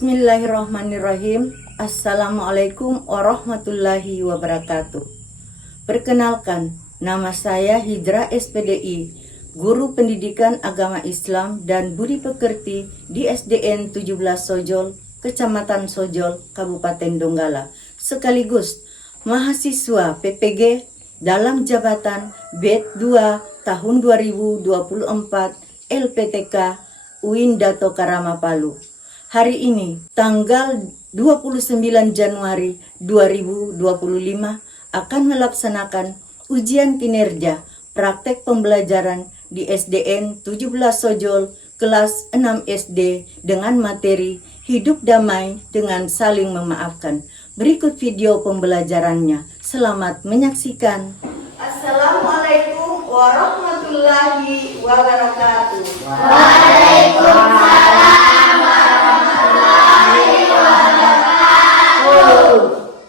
Bismillahirrahmanirrahim. Assalamualaikum warahmatullahi wabarakatuh. Perkenalkan, nama saya Hijrah SPDI, Guru Pendidikan Agama Islam dan Budi Pekerti di SDN 17 Sojol, Kecamatan Sojol, Kabupaten Donggala, sekaligus mahasiswa PPG dalam jabatan BED 2 tahun 2024 LPTK UIN Dato Karama Palu. Hari ini, tanggal 29 Januari 2025, akan melaksanakan ujian kinerja praktek pembelajaran di SDN 17 Sojol kelas 6 SD dengan materi Hidup Damai dengan Saling Memaafkan. Berikut video pembelajarannya. Selamat menyaksikan. Assalamualaikum warahmatullahi wabarakatuh. Waalaikumsalam.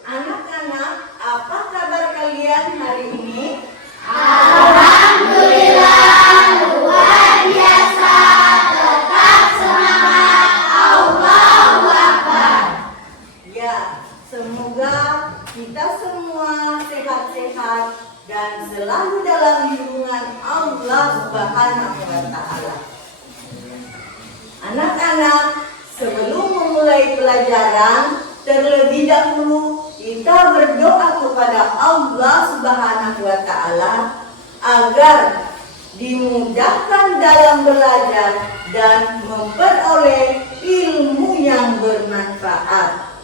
Anak-anak, apa kabar kalian hari ini? Alhamdulillah, luar biasa, tetap semangat, Allahu Akbar. Ya, semoga kita semua sehat-sehat dan selalu dalam lindungan Allah Subhanahu wa Ta'ala. Anak-anak, sebelum memulai pelajaran, terlebih dahulu kita berdoa kepada Allah Subhanahu wa Ta'ala agar dimudahkan dalam belajar dan memperoleh ilmu yang bermanfaat.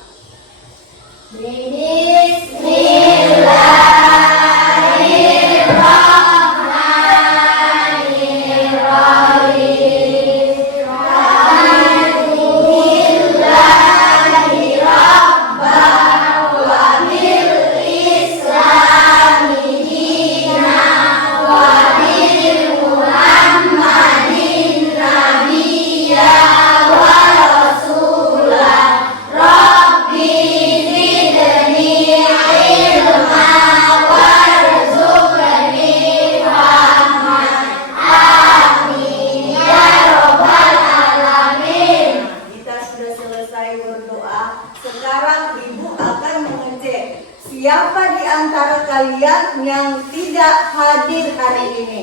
Sekarang Ibu akan mengecek siapa di antara kalian yang tidak hadir hari ini.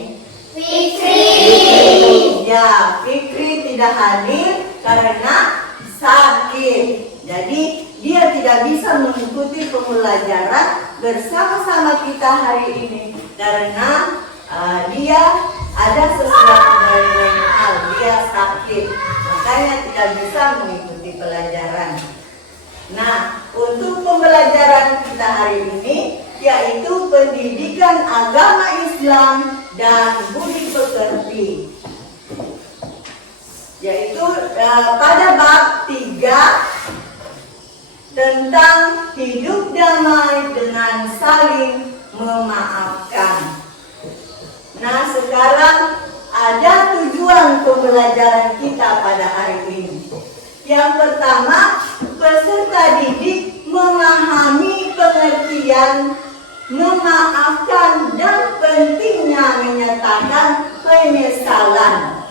Fikri. Ya, Fikri tidak hadir karena sakit. Jadi dia tidak bisa mengikuti pembelajaran bersama-sama kita hari ini karena dia ada sesuatu lain hal, dia sakit, makanya tidak bisa mengikuti pelajaran. Nah, untuk pembelajaran kita hari ini yaitu pendidikan agama Islam dan budi pekerti, yaitu pada bab 3 tentang hidup damai dengan saling memaafkan. Nah, sekarang ada tujuan pembelajaran kita pada hari ini. Yang pertama, peserta didik memahami pengertian memaafkan dan pentingnya menyatakan penyesalan.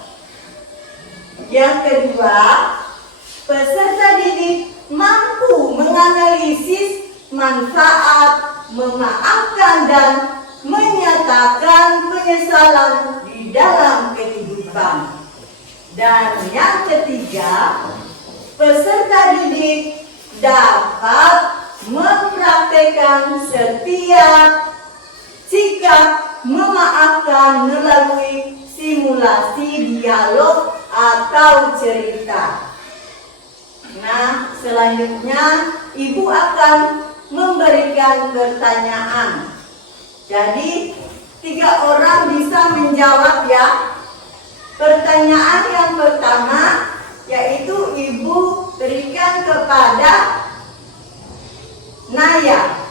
Yang kedua, peserta didik mampu menganalisis manfaat memaafkan dan menyatakan penyesalan di dalam kehidupan. Dan yang ketiga, peserta didik dapat mempraktekkan setiap sikap memaafkan melalui simulasi dialog atau cerita. Nah, selanjutnya Ibu akan memberikan pertanyaan. Jadi 3 orang bisa menjawab ya. Pertanyaan yang pertama yaitu Ibu berikan kepada Naya.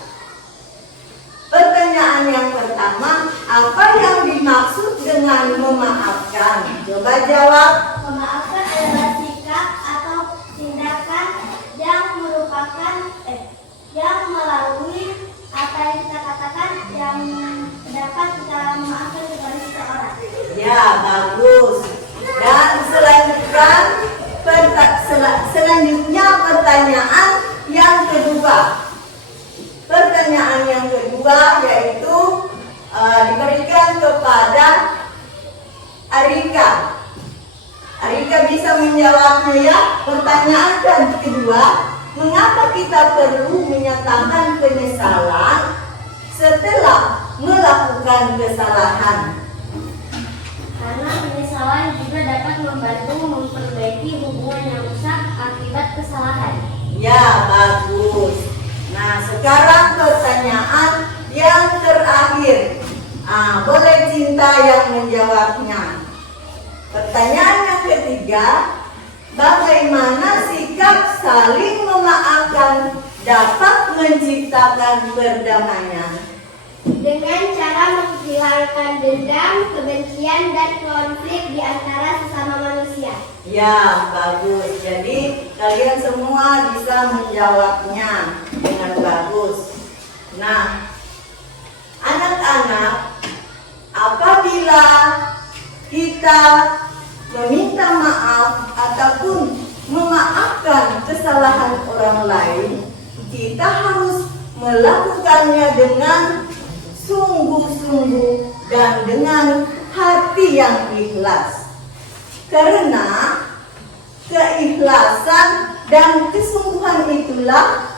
Pertanyaan yang pertama, apa yang dimaksud dengan memaafkan? Coba jawab. Memaafkan adalah sikap atau tindakan yang merupakan yang melalui apa yang kita katakan yang dapat kita memaafkan kepada seseorang. Ya, bagus. Dan selanjutnya pertanyaan yang kedua. Pertanyaan yang kedua yaitu diberikan kepada Arika. Arika bisa menjawabnya ya. Pertanyaan kedua, mengapa kita perlu menyatakan penyesalan setelah melakukan kesalahan? Karena penyesalan juga dapat membantu memperbaiki hubungan yang rusak akibat kesalahan. Ya, bagus. Nah, sekarang pertanyaan yang terakhir. Boleh Cinta yang menjawabnya. Pertanyaan yang ketiga, bagaimana sikap saling memaafkan dapat menciptakan perdamaian? Dengan cara menghilangkan dendam, kebencian, dan konflik di antara sesama manusia. Ya, bagus. Jadi kalian semua bisa menjawabnya dengan bagus. Nah, anak-anak, apabila kita meminta maaf ataupun memaafkan kesalahan orang lain, kita harus melakukannya dengan sungguh-sungguh dan dengan hati yang ikhlas. Karena keikhlasan dan kesungguhan itulah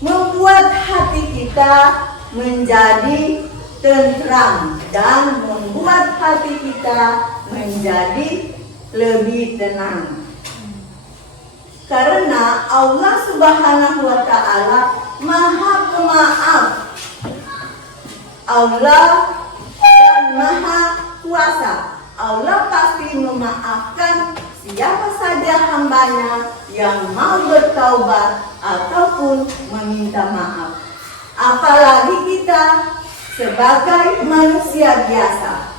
membuat hati kita menjadi tentram dan membuat hati kita menjadi lebih tenang. Karena Allah Subhanahu wa Ta'ala Maha Pemaaf. Allah dan Maha Kuasa. Allah pasti memaafkan siapa saja hambanya yang mau bertaubat ataupun meminta maaf. Apalagi kita sebagai manusia biasa.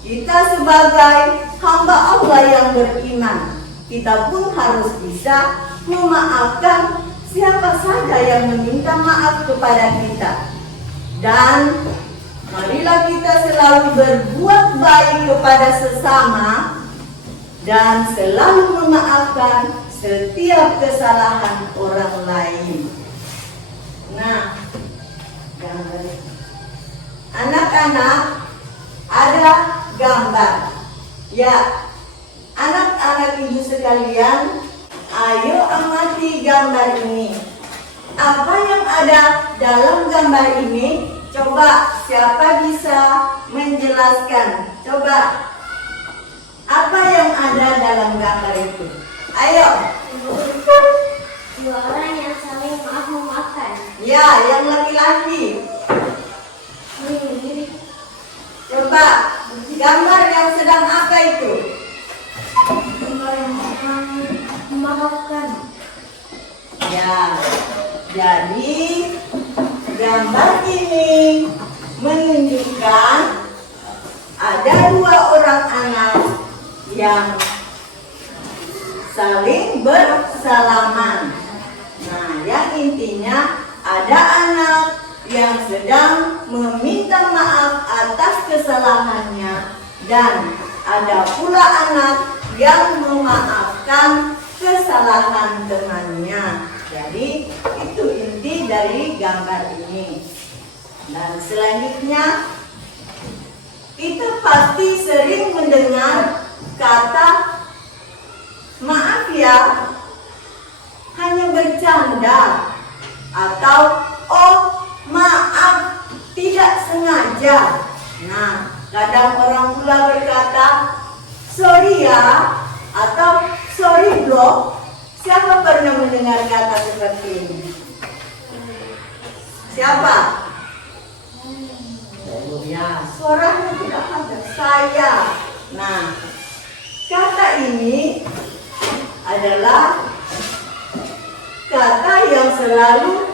Kita sebagai hamba Allah yang beriman, kita pun harus bisa memaafkan siapa saja yang meminta maaf kepada kita. Dan marilah kita selalu berbuat baik kepada sesama dan selalu memaafkan setiap kesalahan orang lain. Nah, anak-anak, ada gambar. Ya, anak-anak ibu sekalian, ayo amati gambar ini. Apa yang ada dalam gambar ini? Coba siapa bisa menjelaskan? Coba. Apa yang ada dalam gambar itu? Ayo. Dua orang yang saling maaf-memaafkan. Ya, yang laki-laki. Coba, gambar yang sedang apa itu? Gambar yang sedang memaafkan. Ya, jadi gambar ini menunjukkan ada dua orang anak yang saling bersalaman. Nah, yang intinya ada anak yang sedang meminta maaf atas kesalahannya dan ada pula anak yang memaafkan kesalahan temannya. Jadi itu inti dari gambar ini. Dan selanjutnya kita pasti sering mendengar kata maaf ya, hanya bercanda, atau oh maaf tidak sengaja. Nah, kadang orang pula berkata sorry ya, atau sorry bro. Siapa pernah mendengar kata seperti ini? Siapa? Ya, suaranya tidak ada. Saya. Nah, kata ini adalah kata yang selalu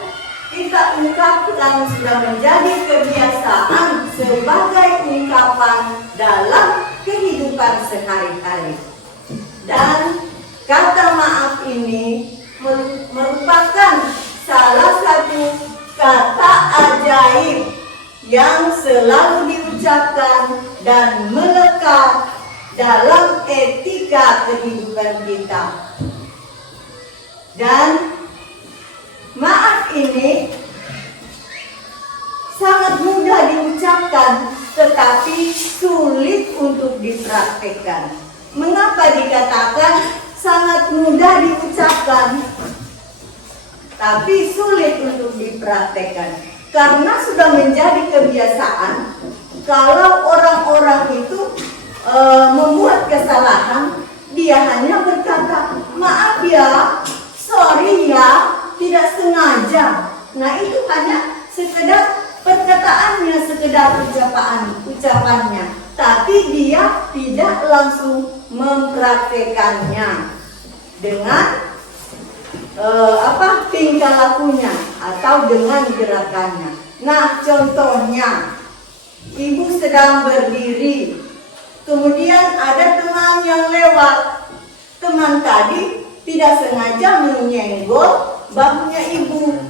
kita ungkapkan, sudah menjadi kebiasaan sebagai ungkapan dalam kehidupan sehari-hari. Dan kata maaf ini merupakan salah satu kata ajaib yang selalu diucapkan dan melekat dalam etika kehidupan kita. Dan maaf ini sangat mudah diucapkan, tetapi sulit untuk dipraktekkan. Mengapa dikatakan sangat mudah diucapkan, tapi sulit untuk dipraktekkan? Karena sudah menjadi kebiasaan, kalau orang-orang itu membuat kesalahan, dia hanya berkata, maaf ya, sorry ya, tidak sengaja. Nah, itu hanya sekedar perkataannya, sekedar ucapannya, tapi dia tidak langsung mempraktekannya dengan tingkah lakunya atau dengan gerakannya. Nah, contohnya, ibu sedang berdiri, kemudian ada teman yang lewat. Teman tadi tidak sengaja menyenggol bahunya ibu.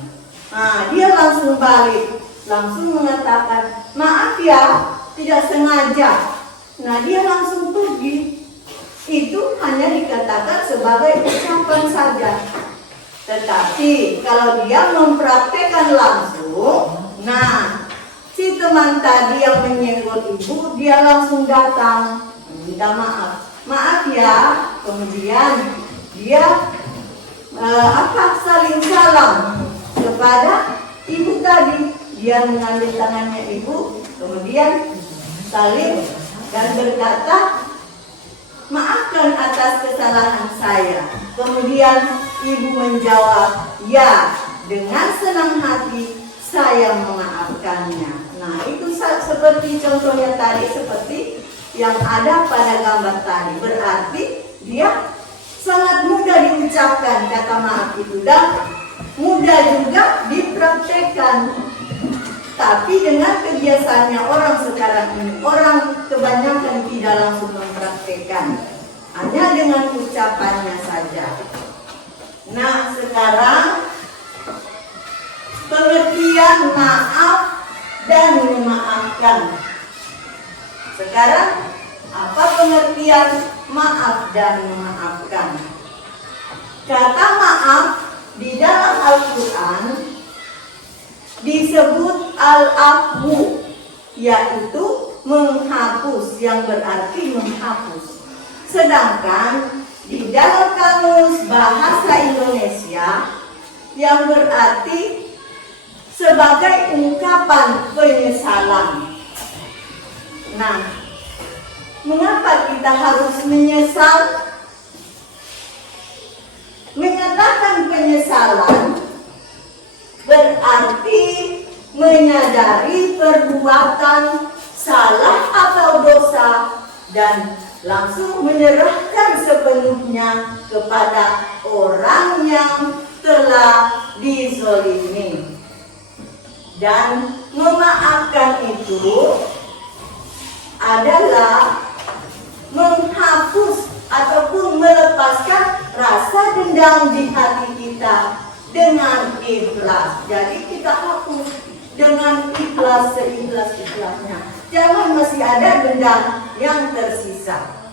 Nah, dia langsung balik, langsung mengatakan, maaf ya, tidak sengaja. Nah, dia langsung pergi. Itu hanya dikatakan sebagai ucapan saja. Tetapi kalau dia mempraktekkan langsung, nah, si teman tadi yang menyenggol ibu, dia langsung datang minta maaf. Maaf ya. Kemudian dia saling salam kepada ibu tadi. Dia mengambil tangannya ibu, kemudian saling dan berkata, maafkan atas kesalahan saya. Kemudian ibu menjawab, ya, dengan senang hati saya memaafkannya. Nah, itu seperti contohnya tadi, seperti yang ada pada gambar tadi. Berarti dia sangat mudah diucapkan kata maaf itu, dan mudah juga dipraktekkan. Tapi dengan kebiasaannya orang sekarang ini, orang kebanyakan tidak langsung mempraktekkan, hanya dengan ucapannya saja. Nah, sekarang pengertian maaf dan memaafkan. Sekarang apa pengertian maaf dan memaafkan? Kata maaf di dalam Al-Quran disebut al-afwu, yaitu menghapus, yang berarti menghapus. Sedangkan di dalam kamus bahasa Indonesia yang berarti sebagai ungkapan penyesalan. Nah, mengapa kita harus menyesal? Menyatakan penyesalan berarti menyadari perbuatan salah atau dosa dan langsung menyerahkan sepenuhnya kepada orang yang telah dizolimi. Dan memaafkan itu adalah menghapus ataupun melepaskan rasa dendam di hati kita dengan ikhlas. Jadi kita hapus dengan ikhlas, seikhlas-ikhlasnya. Jangan masih ada dendam yang tersisa.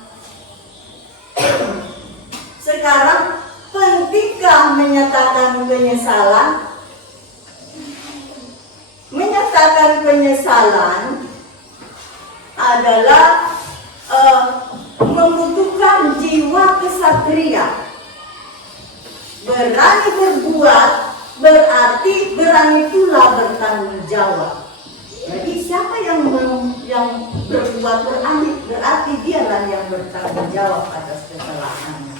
Sekarang pentingkah menyatakan penyesalan? Menyatakan penyesalan adalah membutuhkan jiwa kesatria. Berani berbuat berarti berani pula bertanggung jawab. Jadi siapa yang berbuat berani, berarti dialah yang bertanggung jawab atas kesalahannya.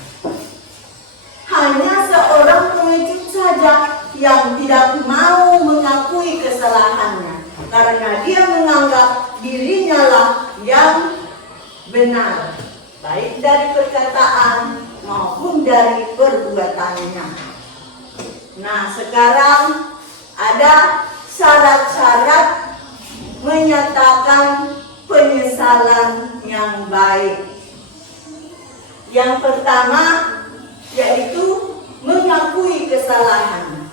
Hanya seorang pengecut saja yang tidak mau mengakui kesalahannya, karena dia menganggap dirinya lah yang benar, baik dari perkataan maupun dari perbuatannya. Nah, sekarang ada syarat-syarat menyatakan penyesalan yang baik. Yang pertama yaitu mengakui kesalahan.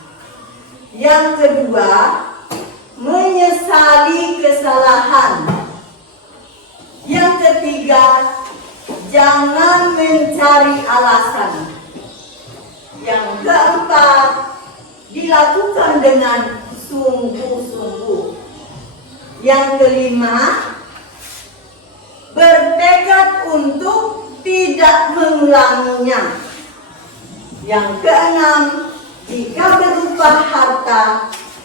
Yang kedua, menyesali kesalahan. Yang ketiga, jangan mencari alasan. Yang keempat, dilakukan dengan sungguh-sungguh. Yang kelima, bertekad untuk tidak mengulanginya. Yang keenam, jika berupa harta,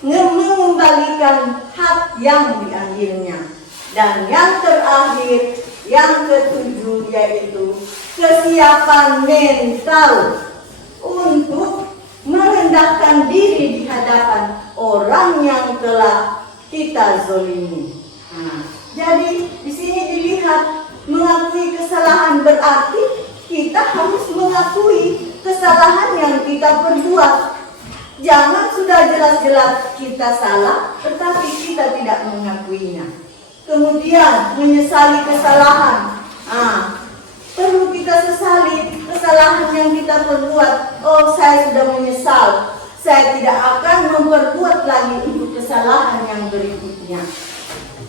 mengembalikan hak yang diambilnya. Dan yang terakhir, yang ketujuh, yaitu kesiapan mental untuk merendahkan diri di hadapan orang yang telah kita zolimi. Nah, jadi di sini dilihat mengakui kesalahan berarti kita harus mengakui kesalahan yang kita perbuat. Jangan sudah jelas-jelas kita salah, tetapi kita tidak mengakuinya. Kemudian menyesali kesalahan. Perlu kita sesali kesalahan yang kita perbuat. Oh, saya sudah menyesal. Saya tidak akan memperbuat lagi untuk kesalahan yang berikutnya.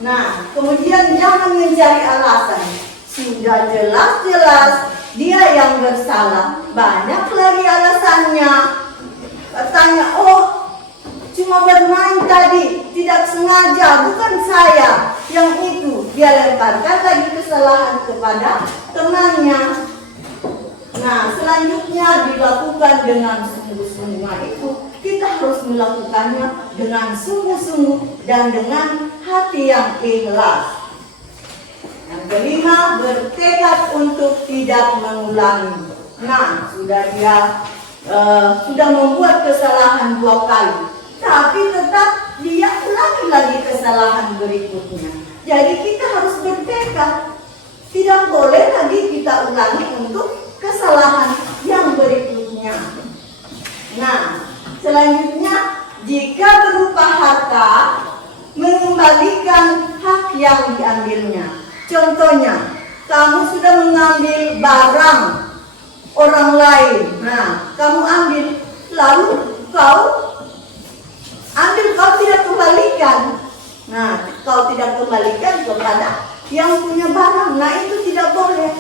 Nah, kemudian jangan mencari alasan. Sudah jelas-jelas dia yang bersalah. Banyak lagi alasannya. Katanya, oh, cuma bermain tadi, tidak sengaja, bukan saya. Yang itu dia lemparkan lagi kesalahan kepada temannya. Nah, selanjutnya dilakukan dengan sungguh-sungguh. Nah, itu kita harus melakukannya dengan sungguh-sungguh dan dengan hati yang ikhlas. Yang kelima, bertekad untuk tidak mengulangi. Nah, sudah membuat kesalahan 2 kali, tapi tetap dia ulangi lagi kesalahan berikutnya. Jadi kita harus bertekad, tidak boleh lagi kita ulangi untuk kesalahan yang berikutnya. Nah, selanjutnya, jika berupa harta, mengembalikan hak yang diambilnya. Contohnya, kamu sudah mengambil barang orang lain. Nah, kamu ambil, lalu kau tidak kembalikan. Nah, kau tidak kembalikan kepada yang punya barang. Nah, itu tidak boleh.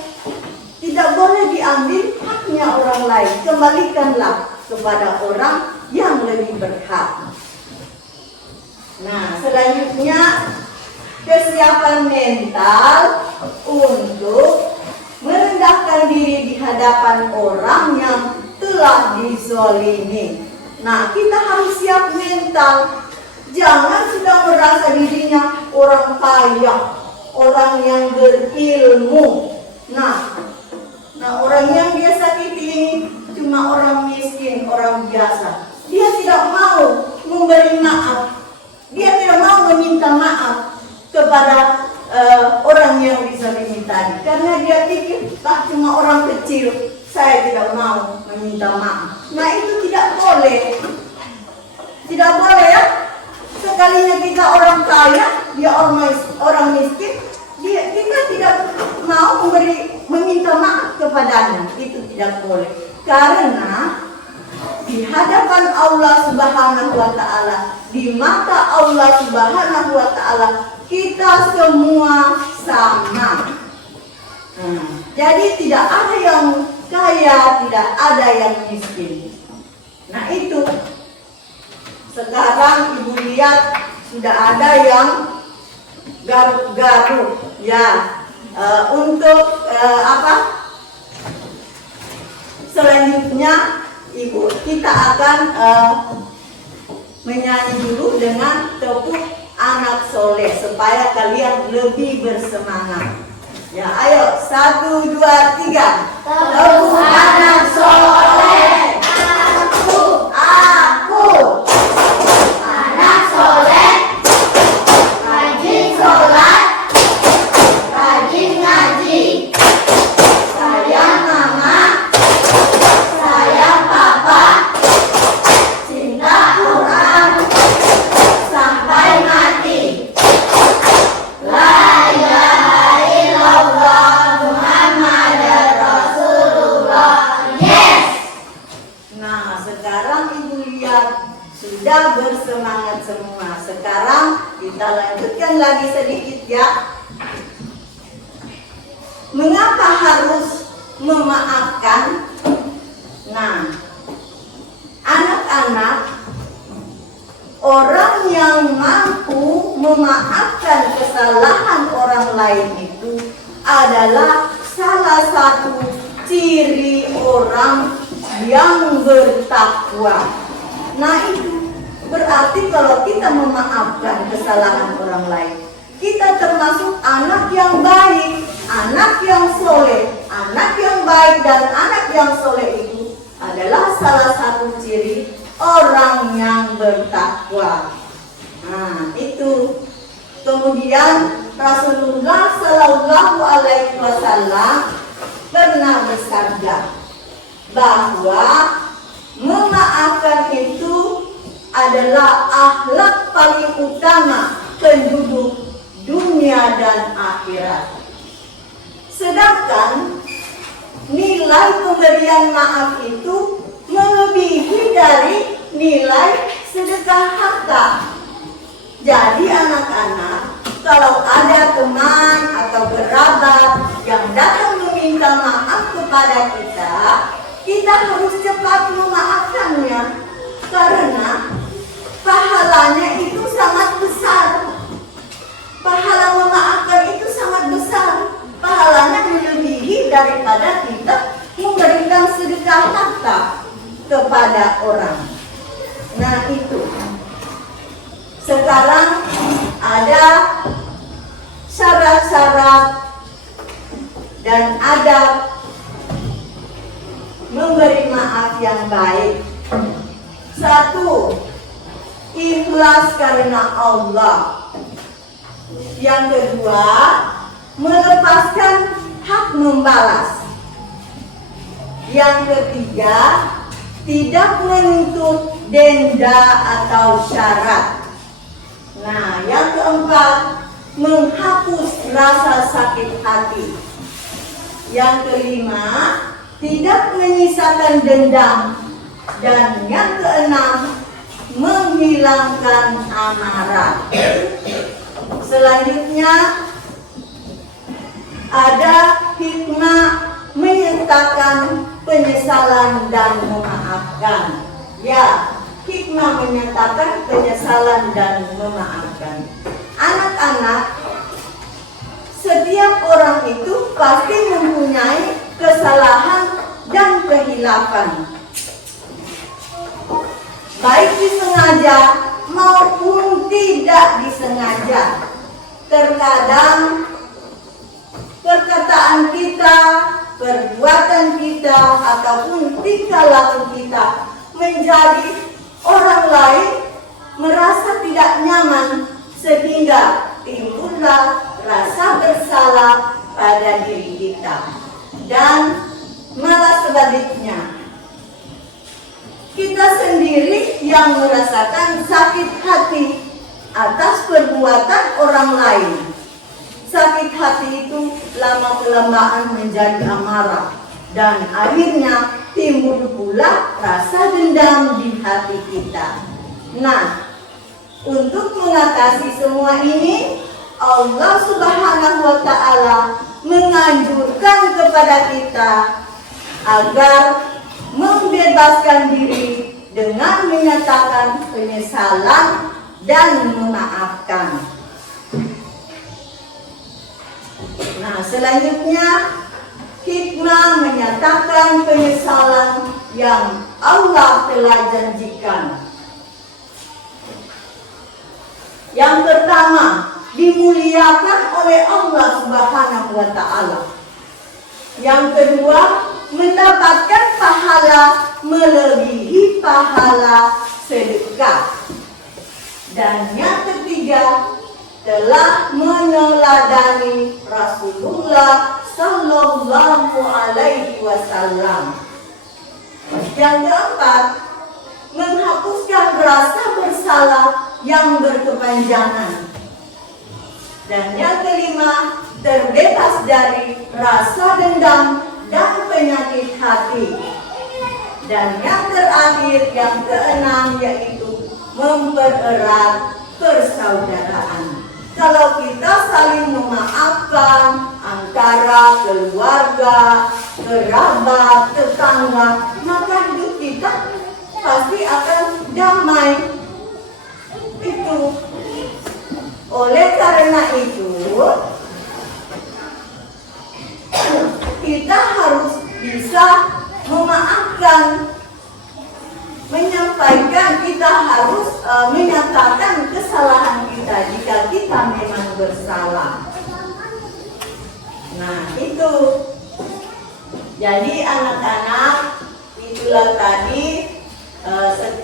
Tidak boleh diambil haknya orang lain. Kembalikanlah kepada orang yang lebih berhak. Nah, selanjutnya, kesiapan mental untuk merendahkan diri di hadapan orang yang telah dizolimi. Nah, kita harus siap mental. Jangan sudah merasa dirinya orang kaya, orang yang berilmu. Nah, orang yang dia sakiti ini cuma orang miskin, orang biasa. Dia tidak mau memberi maaf. Dia tidak mau meminta maaf kepada orang yang dizalimi tadi, karena dia pikir cuma orang kecil, saya tidak mau meminta maaf. Nah, itu tidak boleh. Tidak boleh ya. Sekalinya kita orang kaya, dia orang miskin, kita tidak mau meminta maaf kepadanya. Itu tidak boleh. Karena di hadapan Allah Subhanahu wa Ta'ala, di mata Allah Subhanahu wa Ta'ala, kita semua sama. Jadi tidak ada yang kaya, tidak ada yang miskin. Nah, itu sekarang ibu lihat sudah ada yang garuk-garuk ya. Untuk selanjutnya ibu kita akan menyanyi dulu dengan tepuk anak soleh supaya kalian lebih bersemangat. Ya, ayo 1, 2, 3. Tepuk anak soleh. Aku anak soleh, rajin sholat, rajin ngaji. Sayang mama, sayang papa, cinta Quran sampai mati. La ilaha illallah Muhammadar Rasulullah. Yes. Nah, sekarang ibu lihat sudah bersemangat semua. Sekarang kita lanjutkan lagi sedikit ya. Mengapa harus memaafkan? Nah, anak-anak, orang yang mampu memaafkan kesalahan orang lain itu adalah salah satu ciri orang yang bertakwa. Nah, itu berarti kalau kita memaafkan kesalahan orang lain, kita termasuk anak yang baik, anak yang soleh. Anak yang baik dan anak yang soleh itu adalah salah satu ciri orang yang bertakwa. Nah, itu. Kemudian Rasulullah Shallallahu Alaihi Wasallam pernah bersabda bahwa memaafkan itu adalah akhlak paling utama penduduk dunia dan akhirat. Sedangkan nilai pemberian maaf itu melebihi dari nilai sedekah harta. Jadi anak-anak, kalau ada teman atau kerabat yang datang meminta maaf kepada kita, kita harus cepat memaafkannya karena pahalanya itu sangat besar. Pahala memaafkan itu sangat besar. Pahalanya melebihi daripada kita memberikan sedekah harta kepada orang. Nah, itu. Sekarang ada syarat-syarat dan adab memberi maaf yang baik. 1. Ikhlas karena Allah. Yang kedua, melepaskan hak membalas. Yang ketiga, tidak menuntut denda atau syarat. Nah, yang keempat, menghapus rasa sakit hati. Yang kelima, tidak menyisakan dendam. Dan yang keenam, menghilangkan amarah. Selanjutnya, ada hikmah menyatakan penyesalan dan memaafkan. Ya, hikmah menyatakan penyesalan dan memaafkan. Anak-anak, setiap orang itu pasti mempunyai kesalahan dan kehilafan, baik disengaja maupun tidak disengaja. Terkadang perkataan kita, perbuatan kita, ataupun tingkah laku kita menjadi orang lain merasa tidak nyaman, sehingga timbullah rasa bersalah pada diri kita. Dan malah sebaliknya, kita sendiri yang merasakan sakit hati atas perbuatan orang lain. Sakit hati itu lama-kelamaan menjadi amarah, dan akhirnya timbul pula rasa dendam di hati kita. Nah, untuk mengatasi semua ini, Allah Subhanahu wa Ta'ala menganjurkan kepada kita agar membebaskan diri dengan menyatakan penyesalan dan memaafkan. Nah, selanjutnya hikmah menyatakan penyesalan yang Allah telah janjikan. Yang pertama, dimuliakan oleh Allah Subhanahu wa Ta'ala. Yang kedua, mendapatkan pahala melebihi pahala sedekah. Dan yang ketiga, telah meneladani Rasulullah Sallallahu Alaihi Wasallam. Yang keempat, menghapuskan rasa bersalah yang berkepanjangan. Dan yang kelima, terbebas dari rasa dendam dan penyakit hati. Dan yang terakhir, yang keenam, yaitu mempererat persaudaraan. Kalau kita saling memaafkan antara keluarga, kerabat, tetangga, maka hidup kita pasti akan damai. Itu. Oleh karena itu, kita harus bisa memaafkan, menyampaikan, kita harus menyatakan kesalahan kita jika kita memang bersalah. Nah, itu. Jadi anak-anak, itulah tadi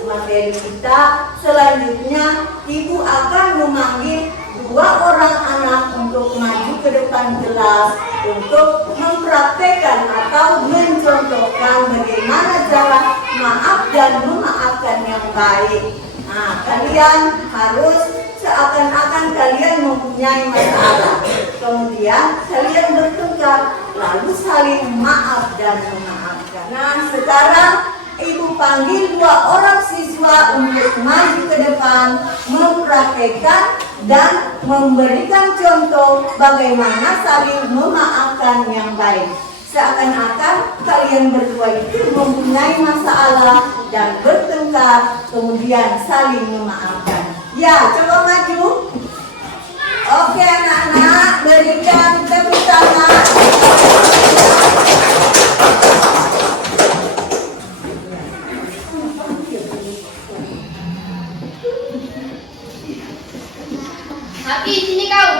materi kita. Selanjutnya ibu akan memanggil 2 orang anak untuk maju ke depan kelas untuk mempraktekkan atau mencontohkan bagaimana cara maaf dan memaafkan yang baik. Nah, kalian harus seakan-akan kalian mempunyai masalah, kemudian kalian bertengkar, lalu saling maaf dan memaafkan. Nah, sekarang ibu panggil 2 orang siswa untuk maju ke depan, mempraktekkan dan memberikan contoh bagaimana saling memaafkan yang baik. Seakan-akan kalian berdua itu mempunyai masalah dan bertengkar, kemudian saling memaafkan. Ya, coba maju. Oke anak-anak, berikan tepuk tangan. Happy, sini kau.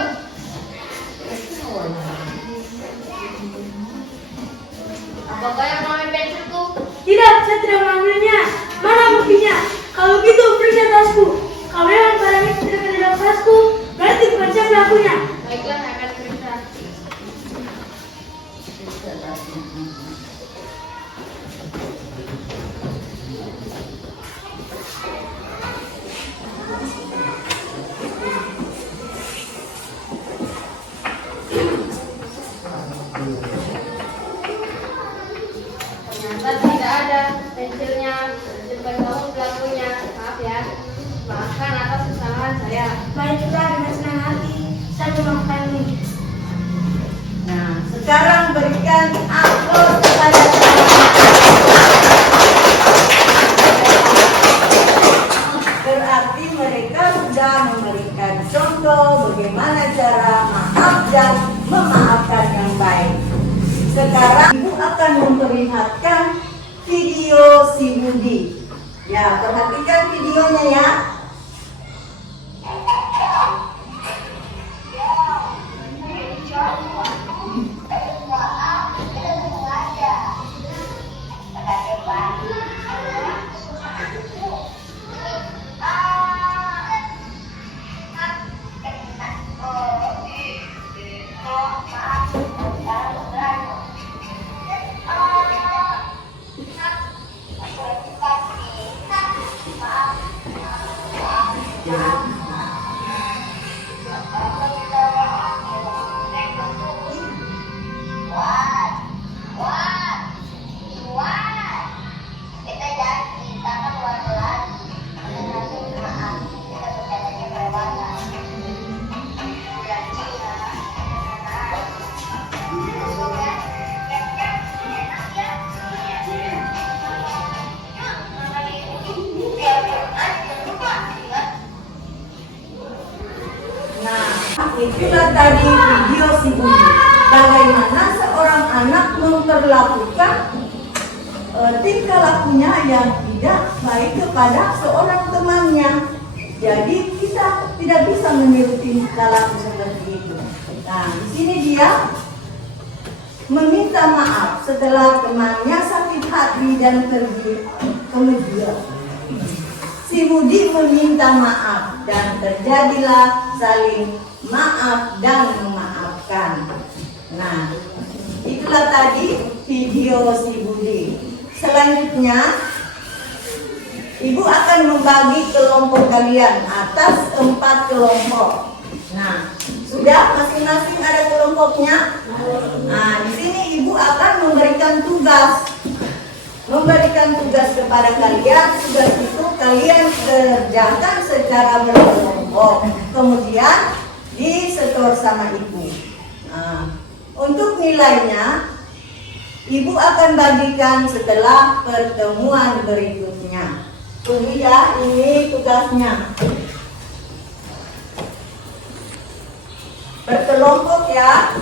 Apakah yang mengambil pensilku? Tidak, saya tidak mengambilnya. Mana buktinya? Kalau gitu, periksa tasku. Kalau memang barang itu tidak ada dalam tasku, berarti bukan saya pelakunya. Baiklah, saya akan periksa. Ternyata tidak ada pensilnya. Bukan kamu pelakunya. Maaf ya. Maafkan atas kesalahan saya. Baiklah, dengan senang hati, saya memaafkanmu. Nah, sekarang berikan aplaus kepada saya. Berarti mereka sudah memberikan contoh bagaimana cara maaf dan memaafkan yang baik. Sekarang ibu akan memperlihatkan video si Budi. Ya, perhatikan videonya ya. Itulah tadi video si Budi. Bagaimana seorang anak memperlakukan tingkah lakunya yang tidak baik kepada seorang temannya. Jadi kita tidak bisa meniru tingkah laku seperti itu. Nah, di sini dia meminta maaf setelah temannya sakit hati dan pergi. Kemudian si Budi meminta maaf dan terjadilah saling maaf dan memaafkan. Nah, itulah tadi video si Budi. Selanjutnya, ibu akan membagi kelompok kalian atas 4 kelompok. Nah, sudah masing-masing ada kelompoknya. Nah, di sini ibu akan memberikan tugas. Memberikan tugas kepada kalian. Tugas itu kalian kerjakan secara berkelompok. Kemudian disetor sama ibu. Nah, untuk nilainya Ibu akan bagikan setelah pertemuan berikutnya. Tunggu ya, ini tugasnya. Berkelompok ya.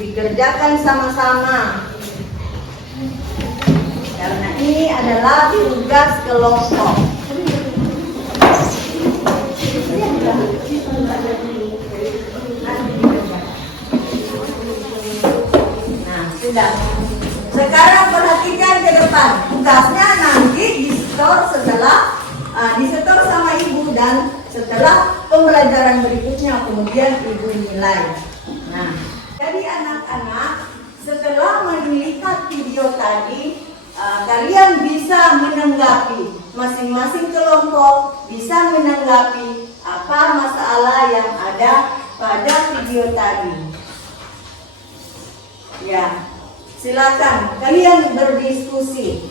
Dikerjakan sama-sama. Karena ini adalah tugas kelompok. Nah, sudah. Sekarang perhatikan ke depan. Tugasnya nanti disetor disetor sama ibu, dan setelah pembelajaran berikutnya kemudian ibu nilai. Nah, jadi anak-anak setelah melihat video tadi, kalian bisa menanggapi, masing-masing kelompok bisa menanggapi apa masalah yang ada pada video tadi. Ya, silakan kalian berdiskusi.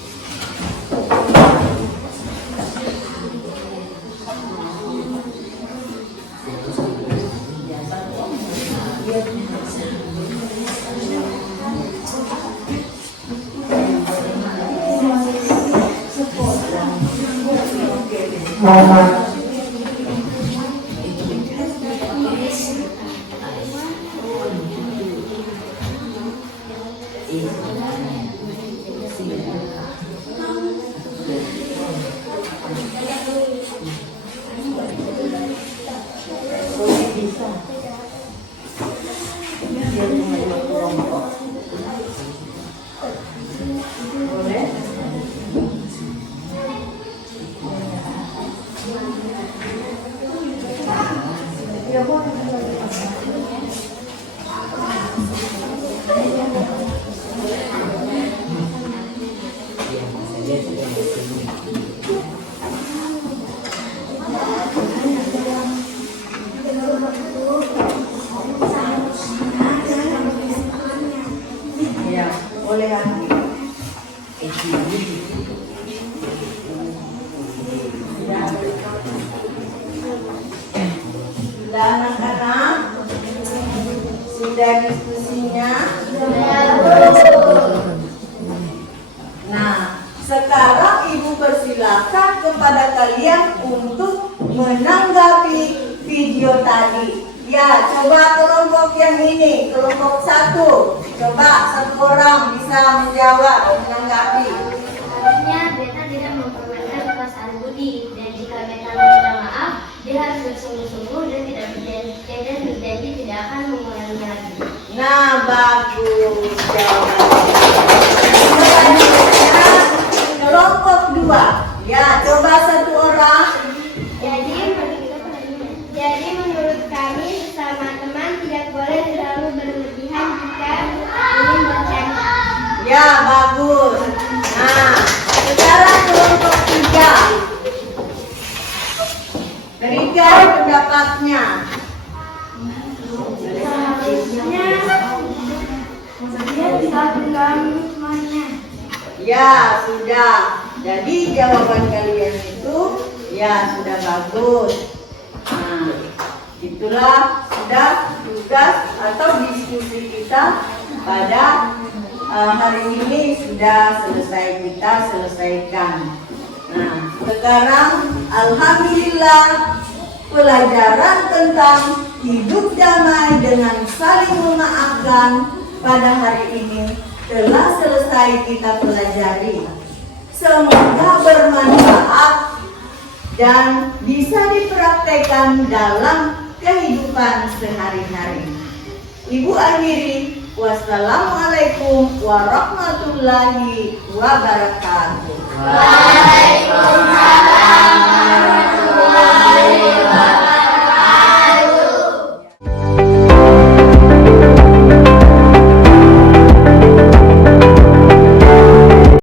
Boleh? Ya, boleh. Ya, boleh Andi. Sudah anak-anak? Sudah diskusinya? Nah, sekarang ibu persilakan kepada kalian untuk menanggapi video tadi. Ya, coba kelompok yang ini, kelompok 1. Coba satu orang bisa menjawab, menanggapi. Harusnya beta tidak mempermainkan perasaan Budi, dan jika beta meminta maaf, dia harus bersungguh-sungguh dan tidak berjanji tidak akan mengulanginya lagi. Nah, bagus jawabannya. Selanjutnya, kelompok 2. Ya, coba satu orang. Jadi menurut kami sesama teman tidak boleh terlalu berlebihan jika ingin bercanda. Ya, bagus. Nah, sekarang kelompok 3. Berikan pendapatnya. Dia tidak mengganggu temannya. Ya, sudah. Jadi jawaban kalian itu ya sudah bagus. Nah, itulah sudah tugas atau diskusi kita pada hari ini sudah kita selesaikan. Nah, sekarang alhamdulillah pelajaran tentang hidup damai dengan saling memaafkan pada hari ini telah selesai kita pelajari. Semoga bermanfaat dan bisa dipraktekkan dalam kehidupan sehari-hari. Ibu akhiri, wassalamualaikum warahmatullahi wabarakatuh. Waalaikumsalam.